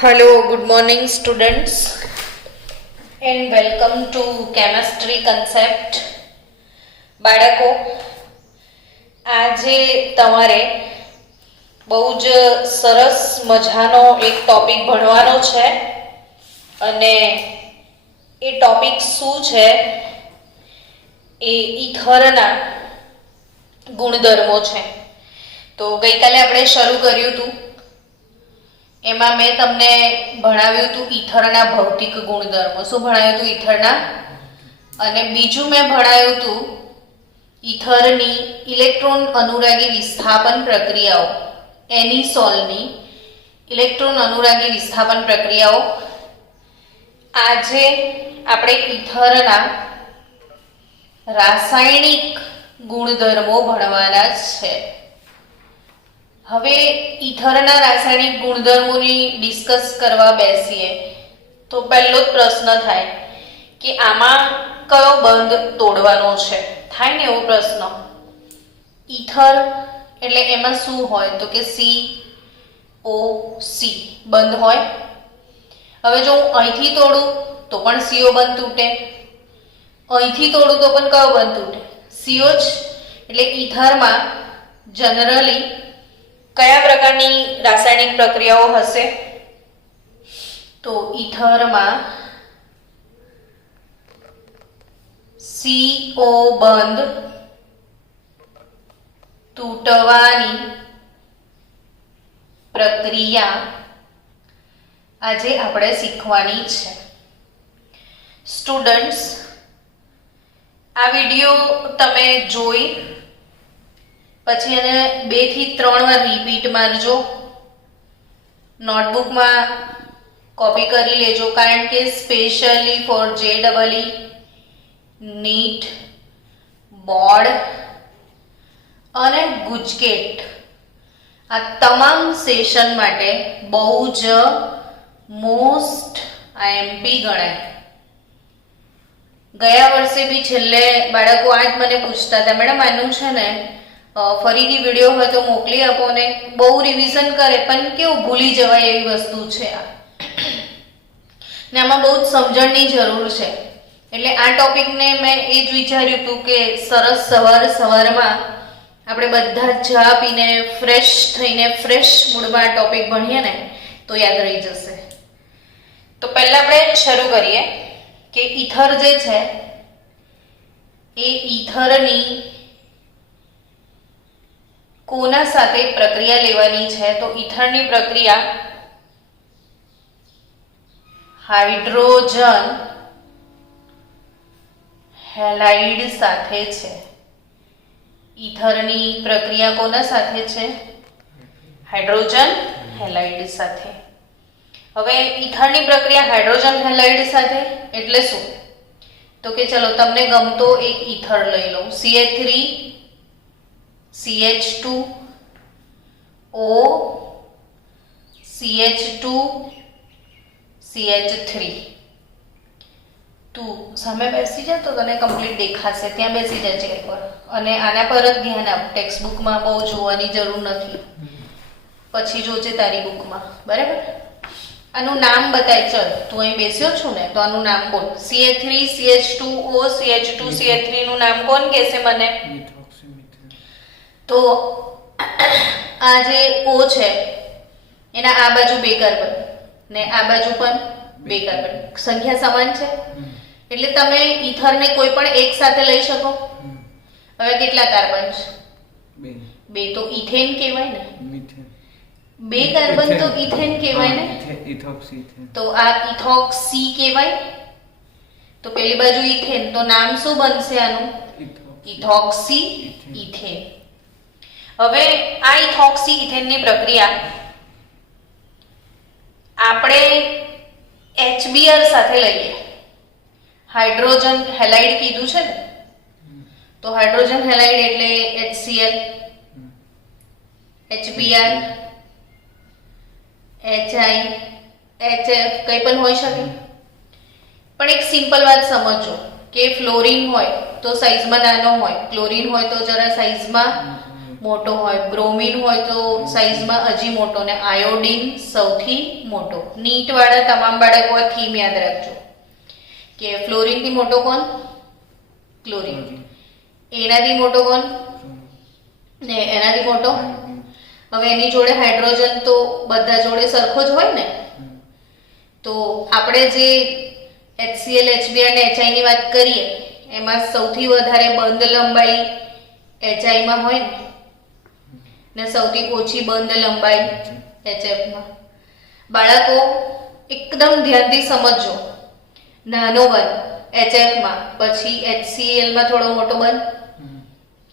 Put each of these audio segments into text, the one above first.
Hello, good morning, students, and welcome to Chemistry Concept. બાળકો, આજે તમારે બહુ જ સરસ મજાનો એક ટોપિક ભણવાનો છે અને એ ટોપિક શું છે? એ ઈથરના ગુણધર્મો છે. તો ગઈકાલે આપણે શરૂ કર્યું હતું. એમાં મેં તમને ભણાવ્યું હતું ઈથરના ભૌતિક ગુણધર્મો. શું ભણાવ્યું હતું? ઈથરના. અને બીજું મેં ભણાવ્યું હતું ઈથરની ઇલેક્ટ્રોન અનુરાગી વિસ્થાપન પ્રક્રિયાઓ, એનિસોલની ઇલેક્ટ્રોન અનુરાગી વિસ્થાપન પ્રક્રિયાઓ. આજે આપણે ઈથરના રાસાયણિક ગુણધર્મો ભણવાના છે. હવે ઈથરના રાસાયણિક ગુણધર્મોની ડિસ્કસ કરવા બેસીએ તો પહેલો જ પ્રશ્ન થાય કે આમાં કયો બંધ તોડવાનો છે? થાય ને એવો પ્રશ્ન. ઈથર એટલે એમાં શું હોય? તો કે COC બંધ હોય. હવે જો હું અહીંથી તોડું તો પણ CO બંધ તૂટે, અહીંથી તોડું તો પણ કયો બંધ તૂટે? CO જ. એટલે ઈથરમાં જનરલી કયા પ્રકારની રાસાયણિક પ્રક્રિયાઓ હશે? તો ઈથરમાં CO બંધ તૂટવાની પ્રક્રિયા આજે આપણે શીખવાની છે. સ્ટુડન્ટ્સ, આ વિડિયો તમે જોઈ પછી એને 2 થી 3 વાર રિપીટ મારજો. નોટબુકમાં કોપી કરી લેજો, કારણ કે specially for JEE NEET, board અને ગુજકેટ આ તમામ સેશન માટે બહુ જ મોસ્ટ IMP ગણાય. ગયા વર્ષે બી છેલ્લે બાળકો આ જ મને પૂછતા હતા, મેડમ આનું છે ને ફરીથી વિડીયો હોય તો મોકલી આપો ને. બહુ રિવિઝન કરે પણ કેવું ભૂલી જવાય એવી વસ્તુ છે આ, ને આમાં બહુ જ સમજણની જરૂર છે. એટલે આ ટોપિકને મેં એ જ વિચાર્યું હતું કે સરસ સવારમાં આપણે બધા ચા પીને ફ્રેશ થઈને ફ્રેશ મૂડમાં ટોપિક ભણીએ ને તો યાદ રહી જશે. તો પહેલા આપણે શરૂ કરીએ કે ઈથર જે છે એ ઈથરની કોના સાથે પ્રક્રિયા લેવાની છે? તો ઈથરની પ્રક્રિયા હાઇડ્રોજન હેલાઇડ સાથે છે. ઈથરની પ્રક્રિયા કોના સાથે છે? હાઇડ્રોજન હેલાઇડ સાથે. હવે ઈથરની પ્રક્રિયા હાઇડ્રોજન હેલાઇડ સાથે એટલે શું? તો કે ચલો તમને ગમતો એક ઈથર લઈ લો, CH3 CH2 O CH2 CH3. તું સામે બેસી જા તો તને કમ્પ્લીટ દેખાશે. ત્યાં બેસી જા ચેર પર અને આના પર જ ધ્યાન આપ. ટેક્સ્ટ બુકમાં બહુ જોવાની જરૂર નથી, પછી જોજે તારી બુકમાં. બરાબર? આનું નામ બતાય. ચલ, તું અહીં બેસ્યો છું ને, તો આનું નામ બોલ. CH3 CH2O CH2 CH3 નું નામ કોણ કહેશે મને? તો આ જે O છે એના આ બાજુ 2 કાર્બન ને આ બાજુ પણ 2 કાર્બન, સંખ્યા સમાન છે એટલે તમે ઈથરને કોઈ પણ એક સાથે લઈ શકો. હવે કેટલા કાર્બન છે? 2. તો ઇથેન કહેવાય ને. 2 કાર્બન તો ઇથેન કહેવાય ને. તો આ ઇથોક્સી કહેવાય. તો પેલી બાજુ ઇથેન, તો નામ શું બનશે આનું? Ethoxy ethane. હવે આ ઇથોક્સી ઇથેનની પ્રક્રિયા આપણે HBr સાથે લઈએ. હાઇડ્રોજન હેલાઇડ કીધું છે ને, તો હાઇડ્રોજન હેલાઇડ એટલે HCl, HBr, HI, HF કંઈ પણ હોઈ શકે. પણ એક સિમ્પલ વાત સમજો કે ફ્લોરિન હોય તો સાઈઝમાં નાનો હોય, ક્લોરીન હોય તો જરા સાઈઝમાં મોટો હોય, બ્રોમિન હોય તો સાઈઝમાં હજી મોટો, ને આયોડિન સૌથી મોટો. નીટ વાળા તમામ બાળકો થીમ યાદ રાખજો કે ફ્લોરિન થી મોટો કોણ? ક્લોરિન. એનાથી મોટો કોણ? ને એનાથી મોટો. હવે એની જોડે હાઇડ્રોજન તો બધા જોડે સરખો જ હોય ને, તો આપણે જે HCl, HBr અને HI ની વાત કરીએ એમાં સૌથી વધારે બંધ લંબાઈ HI માં હોય ને સૌથી ઓછી બંધ લંબાઈ HF માં. બાળકો એકદમ ધ્યાનથી સમજજો. નાનો બંધ HF માં, પછી HCl માં થોડો મોટો બંધ,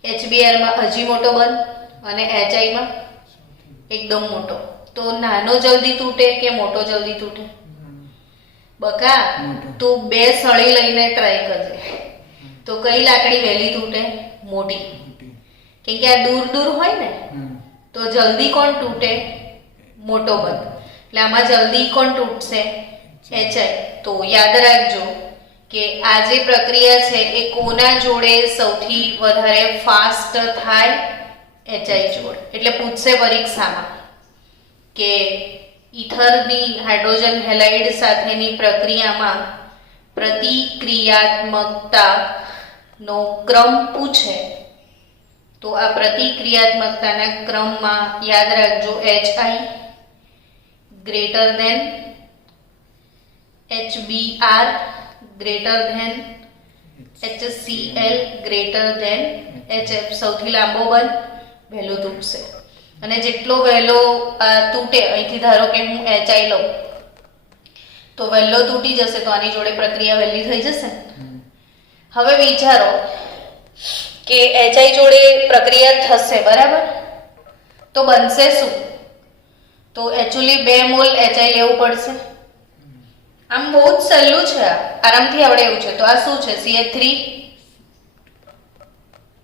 HBr માં હજી મોટો બંધ, અને HI માં એકદમ મોટો. તો નાનો જલ્દી તૂટે કે મોટો જલ્દી તૂટે? બકા તું 2 સળી લઈને ટ્રાય કરજે, તો કઈ લાકડી વહેલી તૂટે? મોટી. કેમ કે આ દૂર દૂર હોય ને, તો જલ્દી કોણ તૂટે? મોટો બંધ. એટલે આમાં જલ્દી કોણ તૂટશે? HI. તો યાદ રાખજો કે આ જે પ્રક્રિયા છે એ કોના જોડે સૌથી વધારે ફાસ્ટ થાય? HI જોડે. એટલે પૂછશે પરીક્ષામાં કે ઈથરની હાઇડ્રોજન હેલાઇડ સાથેની પ્રક્રિયામાં પ્રતિક્રિયાત્મકતાનો ક્રમ પૂછે, તો આ પ્રતિક્રિયાત્મકતાના ક્રમમાં યાદ રાખજો HI greater than HBr greater than HCl greater than HF. સૌથી લાંબો બંધ વહેલો તૂટશે, અને જેટલો વહેલો તૂટે, અહીંથી ધારો કે હું HI લઉં તો વહેલો તૂટી જશે, તો આની જોડે પ્રક્રિયા વહેલી થઈ જશે. હવે વિચારો કે HI જોડે પ્રક્રિયા થશે, બરાબર? તો બનશે શું? તો એકચ્યુઅલી 2 મોલ HI લેવું પડશે. આમ બહુ જ સહેલું છે, આરામથી આવડે એવું છે. તો આ શું છે? CH3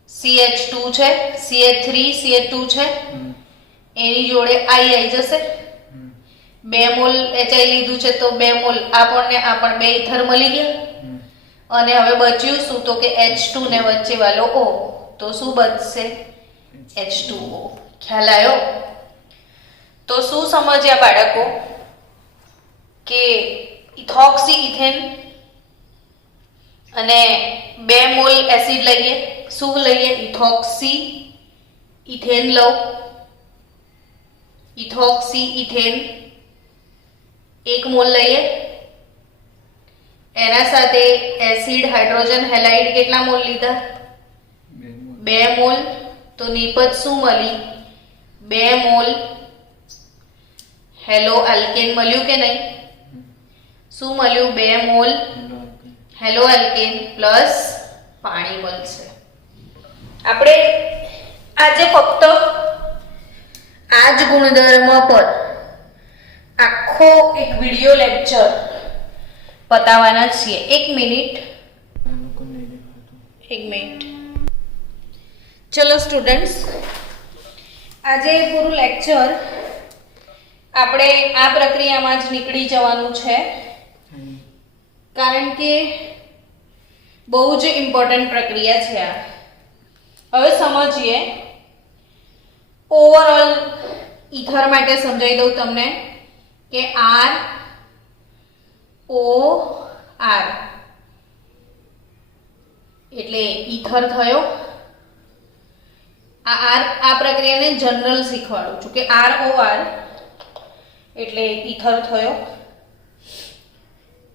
CH2 છે, CH3 CH2 છે, એની જોડે I આવી જશે. 2 મોલ HI લીધું છે તો 2 મોલ આપણને 2 ઇથર મળી ગયા. અને હવે બચ્યું શું? તો કે H2 ને વચ્ચે વાળો O. તો શું બચશે? H2O. ખ્યાલ આવ્યો? તો શું સમજ્યા બાળકો કે ઇથોક્સી ઇથેન અને 2 મોલ એસિડ લઈએ. શું લઈએ? ઇથોક્સી ઇથેન લો. ઇથોક્સી ઇથેન 1 મોલ લઈએ. એના સાથે એસિડ હાઇડ્રોજન હેલાઇડ કેટલા મોલ લીધા? 2 મોલ. તો નિપજ શું મળી? 2 મોલ હેલો આલ્કેન મળ્યું કે નહીં? શું મળ્યું? 2 મોલ હેલો આલ્કેન પ્લસ પાણી મળશે. આપણે આજે ફક્ત આ જ ગુણધર્મ પર આખો એક વિડિયો લેક્ચર પતાવવાના છીએ. 1 મિનિટ. ચલો સ્ટુડન્ટ્સ, આજે પૂરું લેક્ચર આપણે આ પ્રક્રિયામાં જ નીકળી જવાનું છે, કારણ કે બહુ જ ઇમ્પોર્ટન્ટ પ્રક્રિયા છે આ. હવે સમજીએ. ઓવરઓલ ઈથર માટે સમજાવી દઉં તમને કે R O R એટલે ઈથર થયો. આ પ્રક્રિયાને જનરલ શીખવાડું છું કે ROR એટલે ઈથર થયો.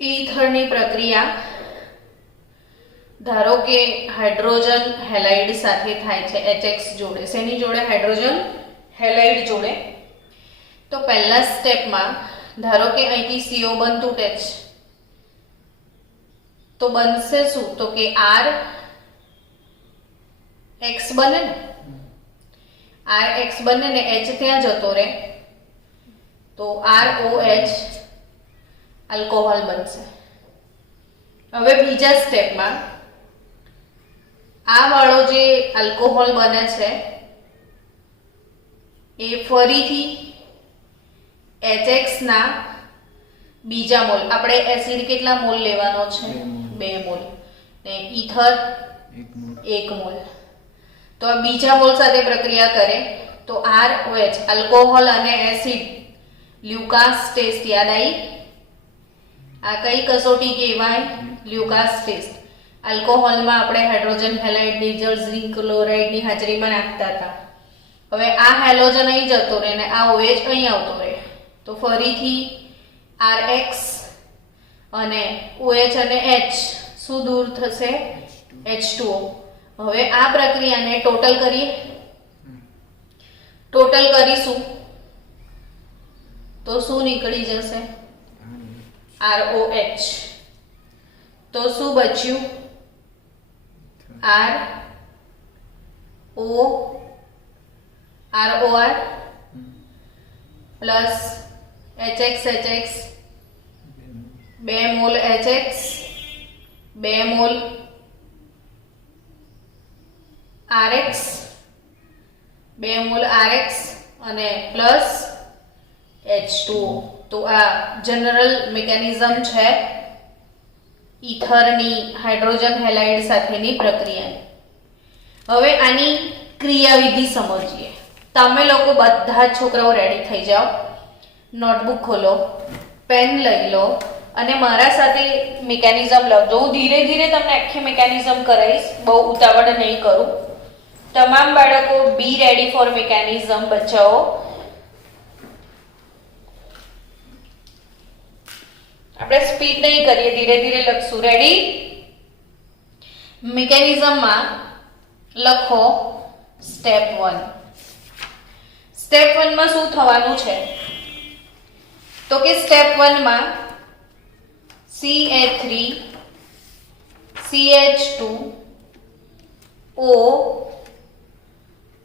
ઈથરની પ્રક્રિયા ધારો કે હાઇડ્રોજન હેલાઇડ સાથે થાય છે, HX જોડે. શેની જોડે? હાઇડ્રોજન હેલાઇડ જોડે. તો પહેલા સ્ટેપમાં ધારો કે અહીંથી CO બંધ તૂટે છે, તો બનશે શું? તો કે RX બને ને, RX બને ને H ત્યાં જતો રહે, તો ROH આલ્કોહોલ બનશે. હવે બીજા સ્ટેપમાં આ વાળો જે આલ્કોહોલ બને છે એ ફરીથી HX ના બીજા મોલ, આપણે એસિડ કેટલા મોલ લેવાનો છે? 2 મોલ, ને ઈથર 1 મોલ. તો તો આ બીજા મોલ સાથે પ્રક્રિયા કરે તો ROH આલ્કોહોલ અને એસિડ લ્યુકાસ ટેસ્ટ યાદ આવી? આ કઈ કસોટી કહેવાય? લ્યુકાસ ટેસ્ટ. આલ્કોહોલમાં આપણે હાઇડ્રોજન હેલાઇડ, ડીઝલ, ઝિંક ક્લોરાઇડની હાજરીમાં નાખતા હતા. હવે આ હેલોજન અહીં જતો રહે અને આ OH અહીં આવતો રહે તો ફરીથી RX અને OH અને H શું દૂર થશે? H2O. હવે આ પ્રક્રિયાને ટોટલ કરીશું તો શું નીકળી જશે? ROH. તો શું બચ્યું? ROR plus HX 2 mall HX 2 mall RX 2 mall RX અને પ્લસ H2O. તો આ જનરલ મિકેનિઝમ છે ઈથરની હાઇડ્રોજન હેલાઇડ સાથેની પ્રક્રિયા. હવે આની ક્રિયાવિધિ સમજીએ. તમે લોકો બધા છોકરાઓ રેડી થઈ જાઓ, નોટબુક ખોલો, પેન લઈ લો અને મારા સાથે મિકેનિઝમ લખજો. હું ધીરે ધીરે તમને આખી મિકેનિઝમ કરાવીશ, બહુ ઉતાવળ નહીં કરું. તમામ બાળકો બી રેડી ફોર મિકેનિઝમ બચ્ચાઓ. આપણે સ્પીડ નહીં કરીએ, ધીરે ધીરે લખશું. રેડી? મિકેનિઝમમાં લખો સ્ટેપ 1. સ્ટેપ 1 માં શું થવાનું છે? તો કે સ્ટેપ 1 માં CH3 CH2 O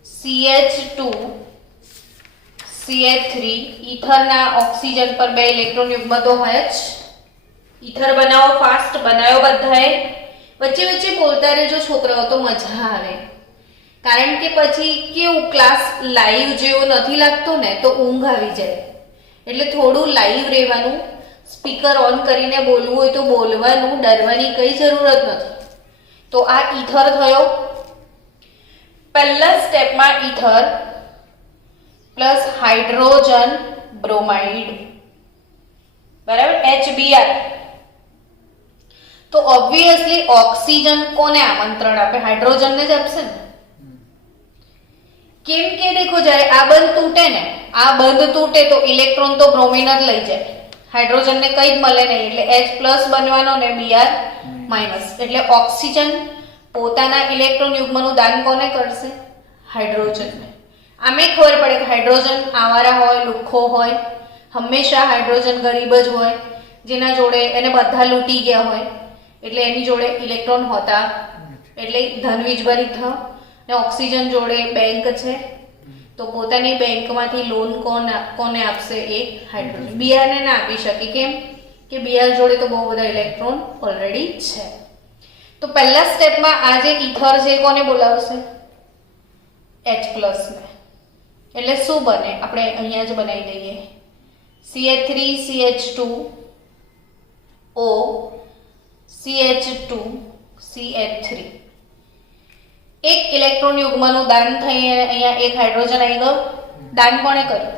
CH2 CH3 ઈથરના oxygen પર 2 ઇલેક્ટ્રોન યુગ્મ તો હોય જ. ઈથર બનાવો, ફાસ્ટ બનાવ્યો બધાએ. વચ્ચે વચ્ચે બોલતા રહેજો છોકરાઓ તો મજા આવે. કારણ કે પછી કેવું ક્લાસ લાઈવ જેવો નથી લાગતો ને તો ઊંઘ આવી જાય. એટલે થોડું લાઈવ રહેવાનું, સ્પીકર ઓન કરીને બોલવું હોય તો બોલવાનું, ડરવાની કઈ જરૂરત નથી. તો આ ઈથર થયો. પહેલા સ્ટેપમાં ઈથર પ્લસ હાઇડ્રોજન બ્રોમાઇડ બરાબર HBr. તો ઓબ્વિયસલી ઓક્સિજન કોને આમંત્રણ આપે? હાઇડ્રોજનને જ આપશે ને. કેમ કે દેખો જ્યારે આ બંધ તૂટે ને, આ બંધ તૂટે તો ઇલેક્ટ્રોન તો બ્રોમિન જ લઈ જાય, હાઇડ્રોજનને કંઈ જ મળે નહીં. એટલે H+ બનવાનો ને Br-. એટલે ઓક્સિજન પોતાના ઇલેક્ટ્રોન યુગ્મનું દાન કોને કરશે? હાઇડ્રોજનને. આમે ખબર પડે કે હાઇડ્રોજન આવારા હોય, લુખ્ખો હોય. હંમેશા હાઇડ્રોજન ગરીબ જ હોય, જેના જોડે એને બધા લૂંટી ગયા હોય, એટલે એની જોડે ઇલેક્ટ્રોન હોતા, એટલે ધન વીજભારી થ. ને ઓક્સિજન જોડે બેંક છે તો પોતાની બેંકમાંથી લોન કોને આપશે? એ હાઇડ્રોજન. Br ને ના આપી શકે. કેમ કે Br જોડે તો બહુ બધા ઇલેક્ટ્રોન ઓલરેડી છે. તો પહેલા સ્ટેપમાં આ જે ઈથર છે કોને બોલાવશે? H+ ને. એટલે શું બને? આપણે અહીંયા જ બનાવી દઈએ. CH3 CH2 O CH2 CH3. એક ઇલેક્ટ્રોન યુગ્મનું દાન થઈ અહીંયા એક હાઇડ્રોજન આવી ગયો. દાન કોણે કર્યું?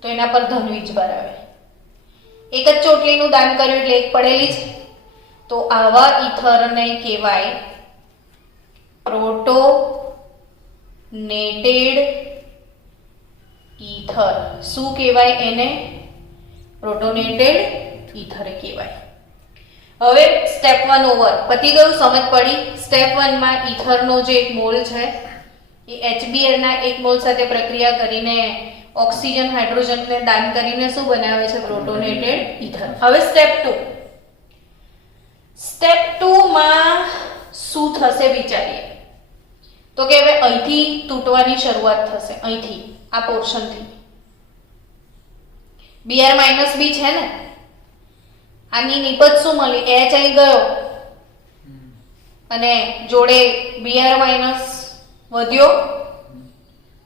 તો એના પર ધન વીજભાર આવે. એક જ ચોટલીનું દાન કર્યું એટલે એક પડેલી છે. તો આવા ઈથરને કહેવાય પ્રોટોનેટેડ ઈથર. શું કહેવાય એને? પ્રોટોનેટેડ ઈથર કહેવાય. હવે સ્ટેપ 1 ઓવર. પતી ગયું? સમજ પડી? સ્ટેપ 1 માં ઈથરનો જે એક મોલ છે એ HBr ના એક મોલ સાથે પ્રક્રિયા કરીને ઓક્સિજન હાઇડ્રોજનને દાન કરીને શું બનાવે છે? પ્રોટોનેટેડ ઈથર. હવે સ્ટેપ 2. સ્ટેપ 2 માં શું થશે વિચારીએ. તો કે હવે અહીંથી તૂટવાની શરૂઆત થશે. અહીંથી આ પોર્શનથી Br- B છે ને, આની નિપજ શું મળી? H અહીં ગયો અને જોડે Br- વધ્યો.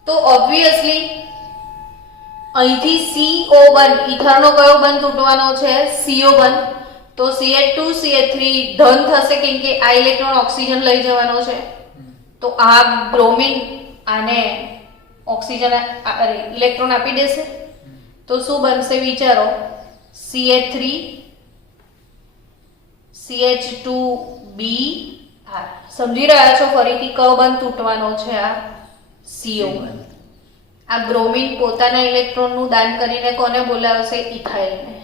તો ઓબ્વિયસલી અહીંથી CO બંધ, ઈથરનો કયો બંધ તૂટવાનો છે? CO બંધ. તો CH2 CH3 ધન થશે કેમ કે આ ઇલેક્ટ્રોન ઓક્સિજન લઈ જવાનો છે. તો આ બ્રોમિન આને ઓક્સિજન ઇલેક્ટ્રોન આપી દેશે, તો શું બનશે વિચારો? CH3 CH2Br. સમજી રહ્યા છો? ફરીથી કયો બંધ તૂટવાનો છે? આ CO. આ બ્રોમિન પોતાના ઇલેક્ટ્રોનનું દાન કરીને કોને બોલાવશે? ઇથાઇલને.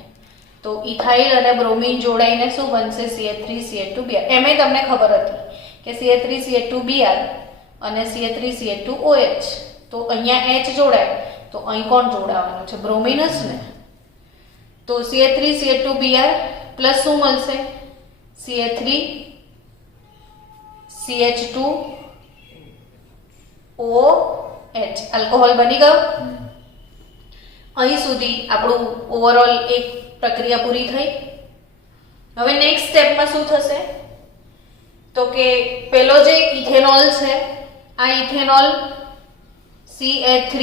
તો ઇથાઇલ અને બ્રોમિન જોડાઈને શું બનશે? CH3 CH2Br. એમે તમને ખબર હતી કે CH3 CH2Br અને CH3 CH2OH. તો અહીંયા H જોડાય તો અહીં કોણ જોડાવાનું છે? બ્રોમિન જ ને. તો CH3 CH2Br પ્લસ શું મળશે? CH3 CH2OH. આલ્કોહોલ બની ગયો. અહીં સુધી આપણું ઓવરઓલ એક પ્રક્રિયા પૂરી થઈ. હવે નેક્સ્ટ સ્ટેપમાં શું થશે? તો કે પેલો જે ઇથેનોલ છે, આ ઇથેનોલ CH3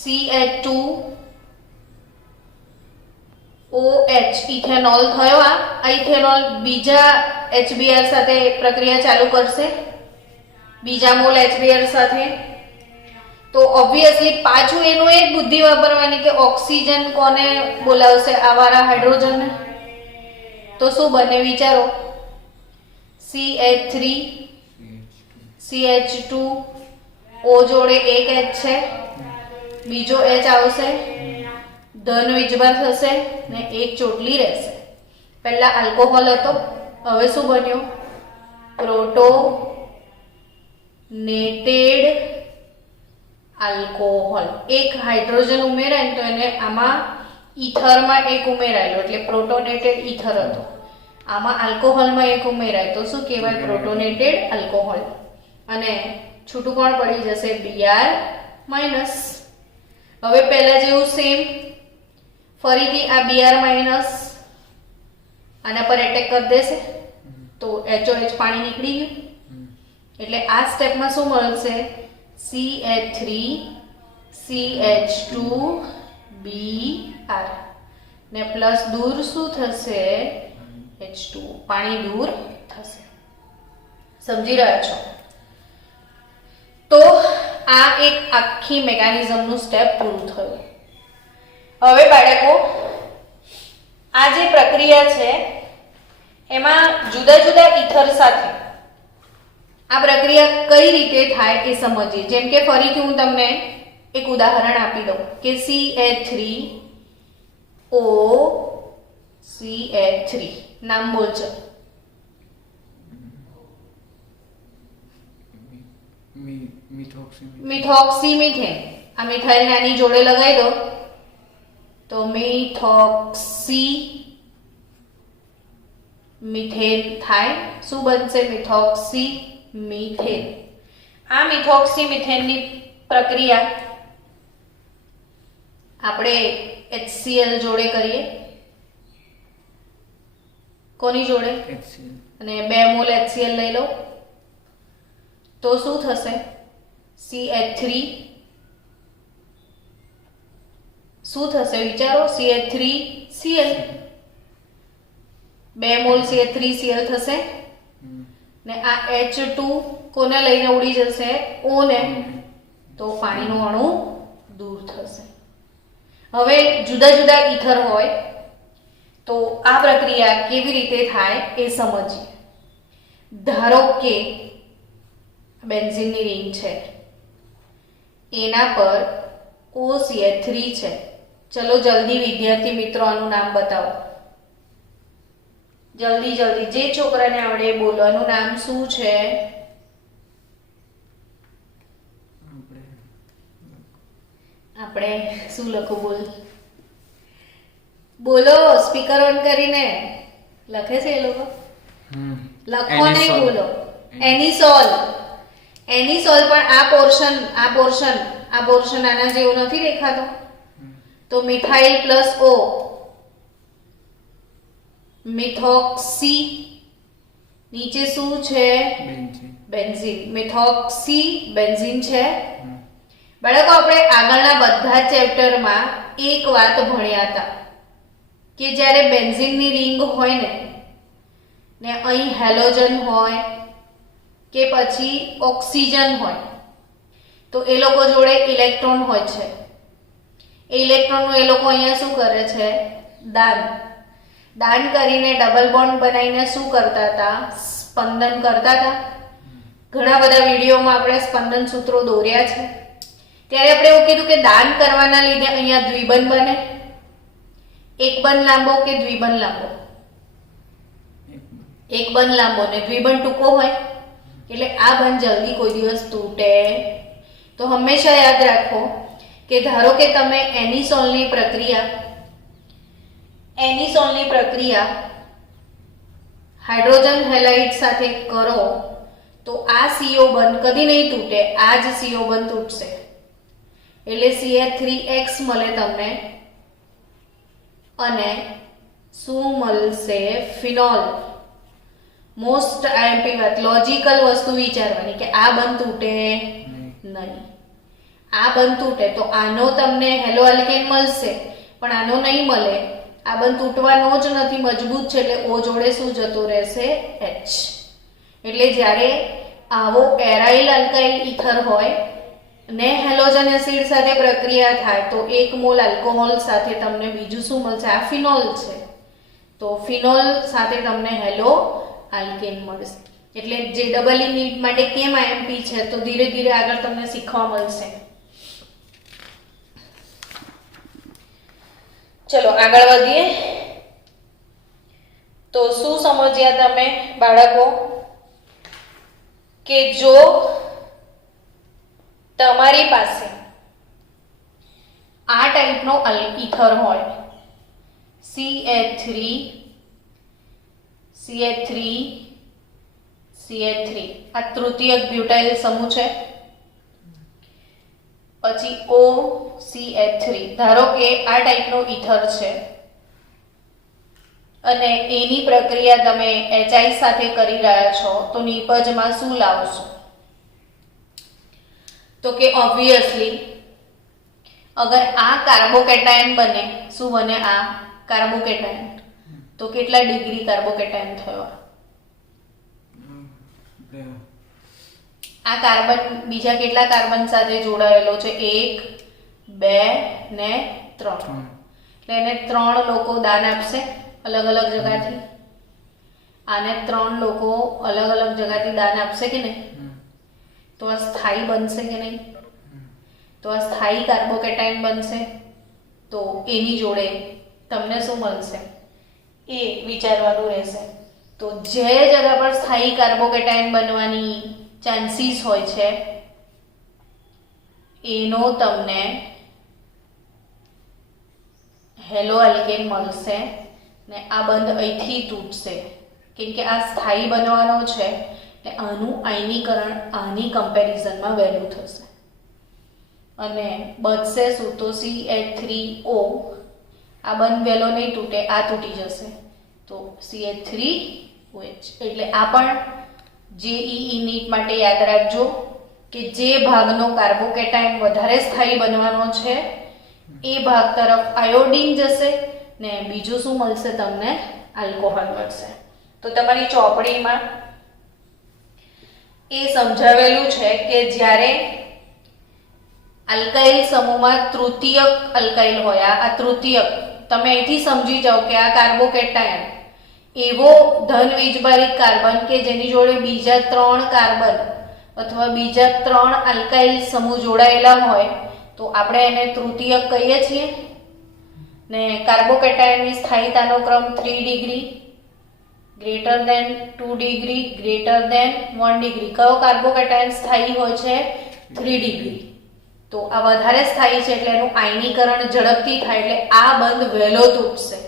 CH2OH ઇથેનોલ થયો. આ ઇથેનોલ બીજા HBr સાથે પ્રક્રિયા ચાલુ કરશે, બીજા મોલ HBr સાથે. તો ઓબ્વિયસલી પાછું એનું એક બુદ્ધિ વાપરવાની કે ઓક્સિજન કોને બોલાવશે? આવારા હાઇડ્રોજનને. તો શું બને વિચારો? CH3 CH2 O જોડે એક H છે, બીજો H આવશે, ધન વીજભાર થશે ને એક ચોટલી રહેશે. પહેલા આલ્કોહોલ હતો, હવે શું બન્યો? પ્રોટોનેટેડ આલ્કોહોલ. એક હાઇડ્રોજન ઉમેરાય ને તો એને આમાં ઈથરમાં એક ઉમેરાયેલો એટલે પ્રોટોનેટેડ ઈથર હતો. આમાં આલ્કોહોલમાં એક ઉમેરાય તો શું કહેવાય? પ્રોટોનેટેડ આલ્કોહોલ. અને છૂટું કોણ પડી જશે? Br minus. હવે પહેલા જેવું સેમ, ફરીથી આ Br માઇનસ આના પર એટેક કરી દેશે તો HOH પાણી નીકળી ગયું. એટલે આ સ્ટેપમાં શું મળશે? CH3 CH2Br ને પ્લસ દૂર શું થશે? H2O. પાણી દૂર થશે. સમજી રહ્યા છો? તો આ એક આખી મેકેનિઝમનું સ્ટેપ પૂરું થયું. હવે બાળકો, આ જે પ્રક્રિયા છે એમાં જુદા જુદા ઈથર સાથે આ પ્રક્રિયા કઈ રીતે થાય એ સમજીએ. જેમ કે ફરીથી હું તમને એક ઉદાહરણ આપી દઉં કે CH3OCH3 નામ બોલજો. મિથોક્સીમિથેન. આ મિથાઇલ આની જોડે લગાવી દો તો મિથોક્સી મિથેન થાય. શું બનશે? Methoxy methane. આ મિથોક્સી મિથેનની પ્રક્રિયા આપણે HCl જોડે કરીએ. કોની જોડે? HCl. અને 2 મોલ HCl લઈ લો તો શું થશે? CH3 શું થશે વિચારો? CH3Cl. 2 મોલ CH3Cl થશે ને આ H2 કોને લઈને ઉડી જશે? O ને. તો પાણીનું અણુ દૂર થશે. હવે જુદા જુદા ઈથર હોય તો આ પ્રક્રિયા કેવી રીતે થાય એ સમજીએ. ધારો કે બેન્ઝીનની રિંગ છે, એના પર OCH3 છે. ચલો જલ્દી વિદ્યાર્થી મિત્રો આનું નામ બતાવો. જલ્દી જલ્દી, જે છોકરાને આવડે બોલવાનું નામ શું છે? આપણે શું લખું? બોલો. સ્પીકર ઓન કરીને લખે છે એ લોકો. લખો નહીં, બોલો. એનિસોલ. એનિસોલ. પણ આ પોર્શન આના જેવો નથી દેખાતો. તો મિથાઇલ પ્લસ O, મિથોક્સી. નીચે શું છે? બેન્ઝીન. મિથોક્સી બેન્ઝીન છે. બાળકો, આપણે આગળના બધા ચેપ્ટરમાં એક વાત ભણ્યા હતા કે જ્યારે બેન્ઝીનની રિંગ હોય ને અહીં હેલોજન હોય કે પછી ઓક્સિજન હોય તો એ લોકો જોડે ઇલેક્ટ્રોન હોય છે. એ ઇલેક્ટ્રોનનું એ લોકો અહીંયા શું કરે છે? દાન કરીને ડબલ બોન્ડ બનાવીને શું કરતા હતા? સ્પંદન કરતા હતા. ઘણા બધા વિડીયોમાં આપણે સ્પંદન સૂત્રો દોર્યા છે. ત્યારે આપણે એવું કીધું કે દાન કરવાના લીધે અહીંયા દ્વિબંધ બને. એક બંધ લાંબો કે દ્વિબંધ લાંબો? એક બંધ લાંબો ને દ્વિબંધ ટૂંકો હોય એટલે આ બંધ જલ્દી કોઈ દિવસ તૂટે. તો હંમેશા યાદ રાખો કે ધારો કે તમે એનિસોલની પ્રક્રિયા હાઇડ્રોજન હેલાઇડ સાથે કરો તો આ CO બંધ કદી નહીં તૂટે, આ જ CO બંધ તૂટશે. એટલે CH3X મળે તમને અને શું મળશે? ફિનોલ. મોસ્ટ આઈએમપી વાત, લોજિકલ વસ્તુ વિચારવાની કે આ બંધ તૂટે નહીં. આ બંધ તૂટે તો આનો તમને હેલો આલ્કેન મળશે પણ આનો નહીં મળે. આ બંધ તૂટવાનો જ નથી, મજબૂત છે એટલે O જોડે શું જતો રહેશે? H. એટલે જ્યારે આવો એરાઇલ આલ્કાઇલ ઈથર હોય ને હેલોજન એસિડ સાથે પ્રક્રિયા થાય તો 1 મોલ આલ્કોહોલ સાથે તમને બીજું શું મળશે? આ ફિનોલ છે તો ફિનોલ સાથે તમને હેલો આલ્કેન મળશે. એટલે જે ડબલ ઈ નીટ માટે કેમ આઈએમપી છે તો ધીરે ધીરે આગળ તમને શીખવા મળશે. ચલો આગળ વધીએ. તો શું સમજ્યા તમે બાળકો કે જો તમારી પાસે આ ટાઈપનો ઈથર હોય CH3 આ તૃતીયક બ્યુટાઇલ સમૂહ છે. પછી OCH3 ધારો કે આ ટાઈપનો ઈથર છે અને એની પ્રક્રિયા તમે HI સાથે કરી રહ્યા છો તો નિપજમાં શું લાવશો? તો કે ઓબ્વિયસલી અગર આ કાર્બોકેટાયન બને, શું બને? આ કાર્બોકેટાયન. તો કેટલા ડિગ્રી કાર્બોકેટાયન થયો? આ કાર્બન બીજા કેટલા કાર્બન સાથે જોડાયેલો છે? 1 2 ને 3. એટલે એને 3 લોકો દાન આપશે અલગ અલગ જગ્યાથી. આને 3 લોકો અલગ અલગ જગ્યાથી દાન આપશે કે નહીં? તો આ સ્થાયી બનશે કે નહીં? તો આ સ્થાયી કાર્બોકેટાયન બનશે. તો એની જોડે તમને શું મળશે એ વિચારવાનું રહેશે. તો જે જગ્યા પર સ્થાયી કાર્બોકેટાયન બનવાની ચાન્સીસ હોય છે એનો તમને હેલો આલ્કેન મળશે ને આ બંધ અહીંથી તૂટશે કેમ કે આ સ્થાયી બનવાનો છે એટલે આનું આયનીકરણ આની કમ્પેરિઝનમાં વહેલું થશે અને બચશે શું તો CH3O આ બંધ વહેલો નહીં તૂટે, આ તૂટી જશે તો CH3OH. એટલે આ પણ JEE નીટ માટે યાદ રાખજો કે જે ભાગનો કાર્બોકેટાયન વધારે સ્થાયી બનવાનો છે એ ભાગ તરફ આયોડિન જશે ને બીજું શું મળશે તમને? આલ્કોહોલ મળશે. તો તમારી ચોપડીમાં એ સમજાવેલું છે કે જ્યારે આલ્કાઇલ સમૂહમાં તૃતીયક આલ્કાઇલ હોય, આ તૃતીયક તમે અહીંથી સમજી જાઓ કે આ કાર્બોકેટાયન એવો ધન વીજભારિત કાર્બન કે જેની જોડે બીજા 3 કાર્બન અથવા બીજા 3 આલ્કાઇલ સમૂહ જોડાયેલા હોય તો આપણે એને તૃતીયક કહીએ છીએ ને કાર્બોકેટાયનની સ્થાયીતાનો ક્રમ 3 degree, greater than 2 degree, greater than 1 degree. કયો કાર્બોકેટાયન સ્થાયી હોય છે? 3 ડિગ્રી. તો આ વધારે સ્થાયી છે એટલે એનું આયનીકરણ ઝડપથી થાય એટલે આ બંધ વહેલો તૂટશે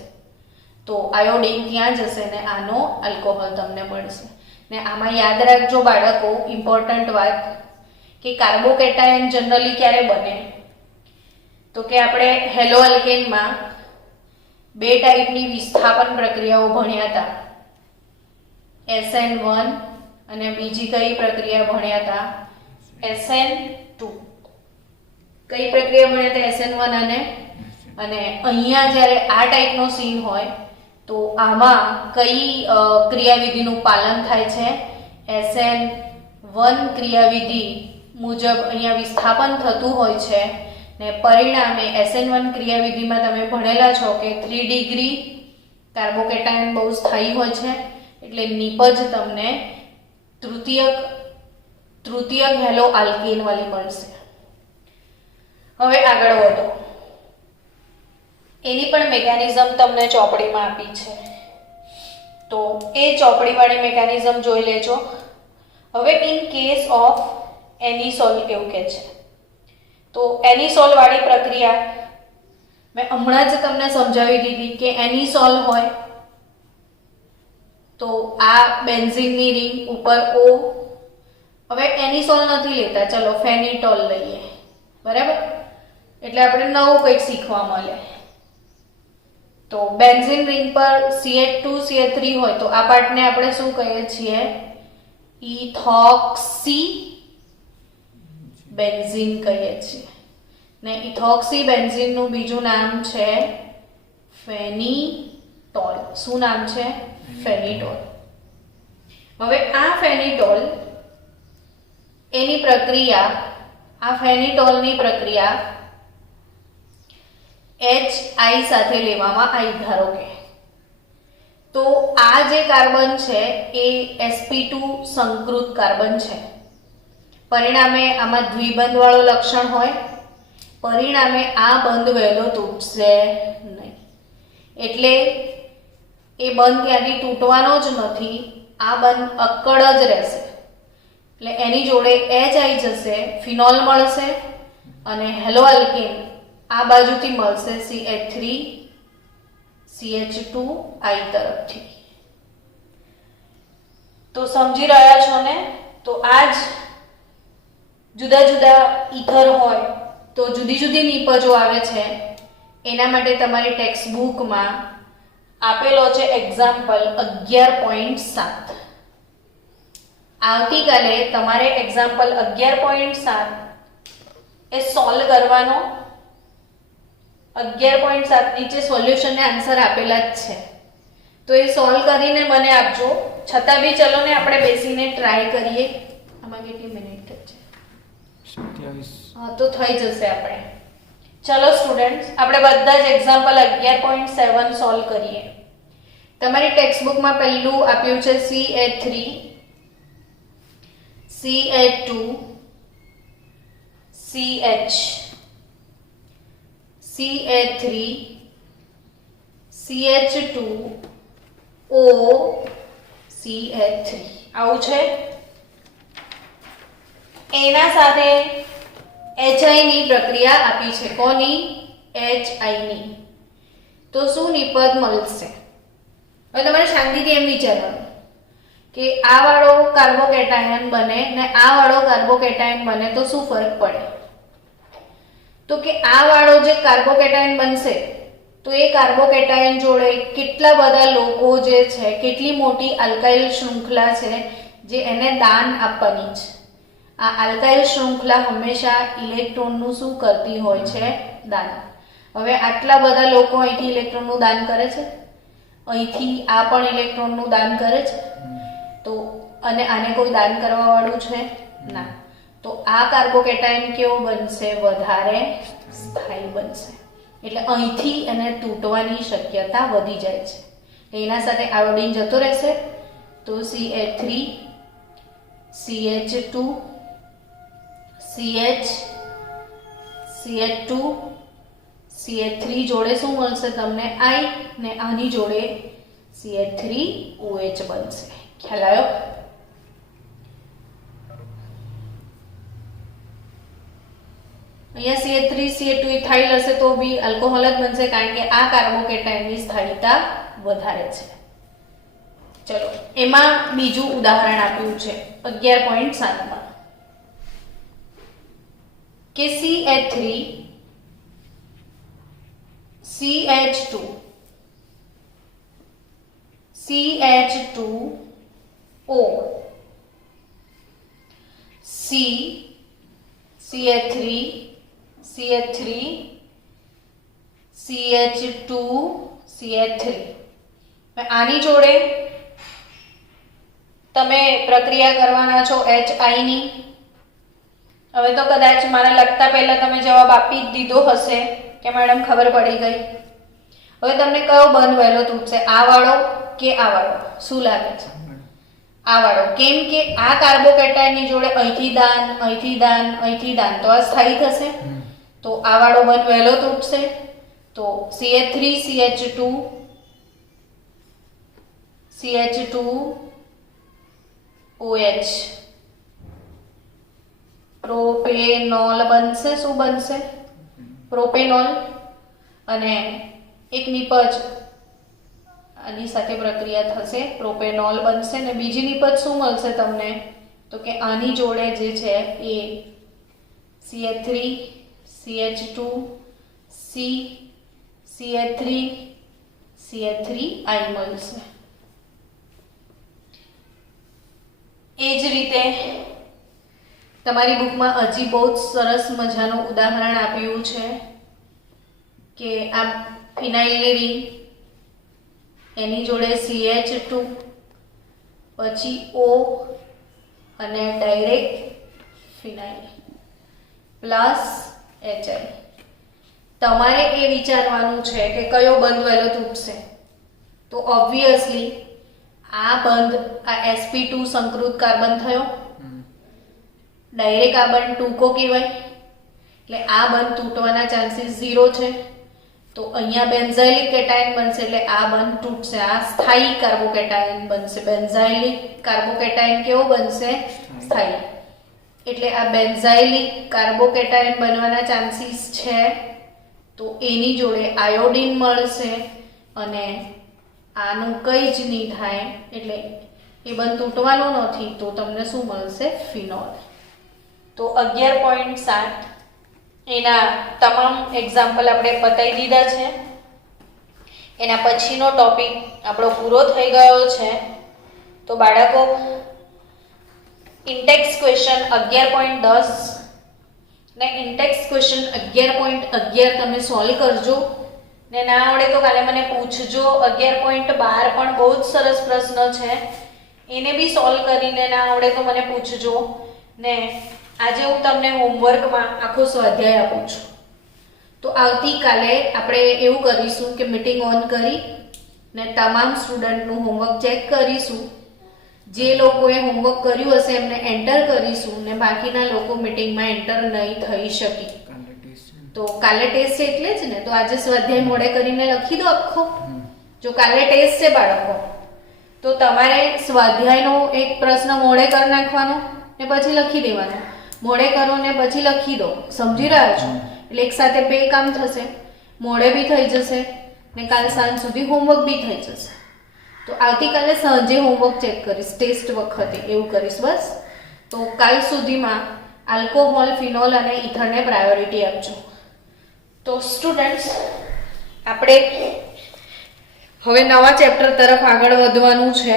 તો આયોડિન ત્યાં જશે ને આનો આલ્કોહોલ તમને મળશે. ને આમાં યાદ રાખજો બાળકો, ઇમ્પોર્ટન્ટ વાત કે કાર્બોકેટાયન જનરલી ક્યારે બને તો કે આપણે હેલો આલ્કેનમાં 2 ટાઈપની વિસ્થાપન પ્રક્રિયાઓ ભણ્યા હતા, SN1 અને બીજી કઈ પ્રક્રિયા ભણ્યા હતા? SN2. કઈ પ્રક્રિયા ભણ્યા હતા? SN1 અને અહીંયા જ્યારે આ ટાઈપનો સીન હોય તો આમાં કઈ ક્રિયાવિધિનું પાલન થાય છે? SN2 વન ક્રિયાવિધિ મુજબ અહીંયા વિસ્થાપન થતું હોય છે ને પરિણામે SN1 ક્રિયાવિધિમાં તમે ભણેલા છો કે 3 ડિગ્રી કાર્બોકેટાયન બહુ સ્થાયી હોય છે, એટલે નિપજ તમને તૃતીયક હેલો આલ્કેન વાળી મળશે. હવે આગળ વધો. એની પણ મિકેનિઝમ તમને ચોપડીમાં આપી છે, તો એ ચોપડીવાળી મિકેનિઝમ જોઈ લેજો. હવે ઇન કેસ ઓફ એનિસોલ એવું કહે છે, તો એનિસોલ વાળી પ્રક્રિયા મેં હમણાં જ તમને સમજાવી દીધી કે એનિસોલ હોય તો આ બેન્ઝીનની રિંગ ઉપર O. હવે એનિસોલ નથી લેતા, ચલો ફેનિટોલ લઈએ, બરાબર? એટલે આપણે નવું કંઈક શીખવા મળે. તો બેન્ઝીન રિંગ પર CH2 CH3 હોય તો આ પાર્ટને આપણે શું કહીએ છીએ? ઇથોક્સી બેન્ઝીન કહીએ છીએ. ને ઇથોક્સી બેન્ઝીનનું બીજું નામ છે ફેનિટોલ. શું નામ છે? ફેનિટોલ. હવે આ ફેનિટોલ એની પ્રક્રિયા, આ ફેનિટોલની પ્રક્રિયા HI સાથે લેવામાં આવી, ધારો કે, તો આ જે કાર્બન છે એ sp2 સંકૃત કાર્બન છે. પરિણામે આમાં દ્વિબંધ વાળો લક્ષણ હોય, પરિણામે આ બંધ વહેલો તૂટશે નહીં, એટલે એ બંધ ત્યાંથી તૂટવાનો જ નથી, આ બંધ અક્કડ જ રહેશે. એટલે એની જોડે H આવી જશે, ફિનોલ મળશે અને હેલો આલ્કેન આ બાજુથી મળશે CH3 CH2 I તરફથી. તો સમજી રહ્યા છો ને? તો આજ જુદા જુદા ઈથર હોય તો જુદી જુદી નિપજો આવે છે. એના માટે તમારી ટેક્સ્ટ બુકમાં આપેલો છે એક્ઝામ્પલ 11.7. આવતીકાલે તમારે એક્ઝામ્પલ 11.7 એ સોલ્વ કરવાનો. 11.7 નીચે સોલ્યુશન ને આન્સર આપેલા જ છે, તો એ સોલ્વ કરીને મને આપજો. છતાં બી ચલો ને આપણે બેસીને ટ્રાય કરીએ. આમાં કેટલી મિનિટ છે? 27. હા, તો થઈ જશે આપણે. ચલો સ્ટુડન્ટ્સ, આપણે બધા જ એક્ઝામ્પલ 11.7 સોલ્વ કરીએ. તમારી ટેક્સ્ટ બુકમાં પહેલું આપ્યું છે CH3 CH2 CH CH3 CH2 O CH3 આવું છે. એના સાથે HI ની પ્રક્રિયા આપી છે. કોની? HI ની. તો શું નિપજ મળશે? હવે તમારે શાંતિથી એમ વિચારવાનું કે આ વાળો કાર્બોકેટાયન બને ને આ વાળો કાર્બોકેટાયન બને તો શું ફરક પડે? તો કે આ વાળો જે કાર્બોકેટાયન બનશે તો એ કાર્બોકેટાયન જોડે કેટલા બધા લોકો જે છે, કેટલી મોટી આલ્કાઇલ શૃંખલા છે જે એને દાન આપવાની છે. આ આલ્કાઇલ શૃંખલા હંમેશા ઇલેક્ટ્રોનનું શું કરતી હોય છે? દાન. હવે આટલા બધા લોકો અહીંથી ઇલેક્ટ્રોનનું દાન કરે છે, અહીંથી આ પણ ઇલેક્ટ્રોનનું દાન કરે છે, તો અને આને કોઈ દાન કરવા વાળું છે? ના. તો આ કાર્બોકેટાયન કેવો બનશે? વધારે સ્થાયી બનશે. એટલે અહીંથી એને તૂટવાની શક્યતા વધી જાય છે. એના સાથે આયોડિન જતો રહેશે તો CH3 CH2 CH CH2 CH3 જોડે શું મળશે તમને? I ને આની જોડે CH3OH બનશે. ખ્યાલ આવ્યો? અહીંયા CH3 CH2 ઇથાઇલ હશે તો બી આલ્કોહોલ જ બનશે, કારણ કે આ કાર્બોકેટાયનની સ્થાયીતા વધારે છે. ચલો, એમાં બીજું ઉદાહરણ આપ્યું છે 11.7 માં કે CH3 CH2 CH2O CH3 CH3 CH2 CH3. આની જોડે તમે પ્રક્રિયા કરવાના છો HI ની. હવે તો કદાચ મારા લખતા પહેલા તમે જવાબ આપી જ દીધો હશે કે મેડમ ખબર પડી ગઈ. હવે તમને કયો બંધ વહેલો તૂટશે, આ વાળો કે આ વાળો? શું લાગે છે? આ વાળો. કેમ કે આ કાર્બોકેટાયનની જોડે અહીંથી દાન, અહીંથી દાન, અહીંથી દાન, તો આ સ્થાયી થશે. તો આ વાળો બંધ વહેલો તૂટશે. તો CH3CH2 CH2OH પ્રોપેનોલ બનશે. શું બનશે? પ્રોપેનોલ. અને એક નિપજ આની સાથે પ્રક્રિયા થશે, પ્રોપેનોલ બનશે. ને બીજી નિપજ શું મળશે તમને? તો કે આની જોડે જે છે એ CH3 CH2 C CH3 CH3I મળશે. એ જ રીતે તમારી બુકમાં હજી બહુ જ સરસ મજાનું ઉદાહરણ આપ્યું છે કે આ ફિનાઇલની રિંગ, એની જોડે CH2, પછી O અને ડાયરેક્ટ ફિનાઇલ પ્લસ HI. તમારે એ વિચારવાનું છે કે કયો બંધ વહેલો તૂટશે. તો ઓબ્વિયસલી આ બંધ, આ sp2 સંકૃત કાર્બન થયો, ડાયરેક્ટ આ બંધ ટૂંકો કહેવાય, એટલે આ બંધ તૂટવાના ચાન્સીસ 0 છે. તો અહીંયા બેન્ઝાઇલિક કેટાયન બનશે એટલે આ બંધ તૂટશે. આ સ્થાયી કાર્બોકેટાયન બનશે. બેન્ઝાઇલિક કાર્બોકેટાયન કેવો બનશે? સ્થાયી. એટલે આ બેન્ઝાઇલિક કાર્બોકેટાયન બનવાના ચાન્સીસ છે. તો એની જોડે આયોડિન મળશે અને આનું કંઈ જ નહીં થાય, એટલે એ બંધ તૂટવાનો નથી. તો તમને શું મળશે? ફિનોલ. તો 11.7 એના તમામ એક્ઝામ્પલ આપણે પતાવી દીધા છે. એના પછીનો ટોપિક આપણો પૂરો થઈ ગયો છે. તો બાળકો, ઇન્ટેક્સ ક્વેશ્ચન 11.10 ને ઇન્ટેક્સ ક્વેશ્ચન 11.11 તમે સોલ્વ કરજો. ને ના આવડે તો કાલે મને પૂછજો. 11.12 પણ બહુ જ સરસ પ્રશ્ન છે, એને બી સોલ્વ કરીને ના આવડે તો મને પૂછજો. ને આજે હું તમને હોમવર્કમાં આખો સ્વાધ્યાય આપું છું. તો આવતીકાલે આપણે એવું કરીશું કે મીટિંગ ઓન કરી ને તમામ સ્ટુડન્ટનું હોમવર્ક ચેક કરીશું. જે લોકોએ હોમવર્ક કર્યું હશે એમને એન્ટર કરીશું ને બાકીના લોકો મીટિંગમાં એન્ટર નહીં થઈ શકી. તો કાલે ટેસ્ટ છે એટલે જ ને. તો આજે સ્વાધ્યાય મોડે કરીને લખી દો આખો. જો કાલે ટેસ્ટ છે બાળકો, તો તમારે સ્વાધ્યાયનો એક પ્રશ્ન મોડે કરી નાખવાનો ને પછી લખી દેવાનો. મોડે કરો ને પછી લખી દો. સમજી રહ્યા છો? એટલે એક સાથે બે કામ થશે. મોડે બી થઈ જશે ને કાલ સાંજ સુધી હોમવર્ક બી થઈ જશે. તો આવતીકાલે સાંજે હોમવર્ક ચેક કરીશ, ટેસ્ટ વખતે એવું કરીશ બસ. તો કાલ સુધીમાં આલ્કોહોલ, ફિનોલ અને ઇથરને પ્રાયોરિટી આપજો. તો સ્ટુડન્ટ્સ, આપણે હવે નવા ચેપ્ટર તરફ આગળ વધવાનું છે.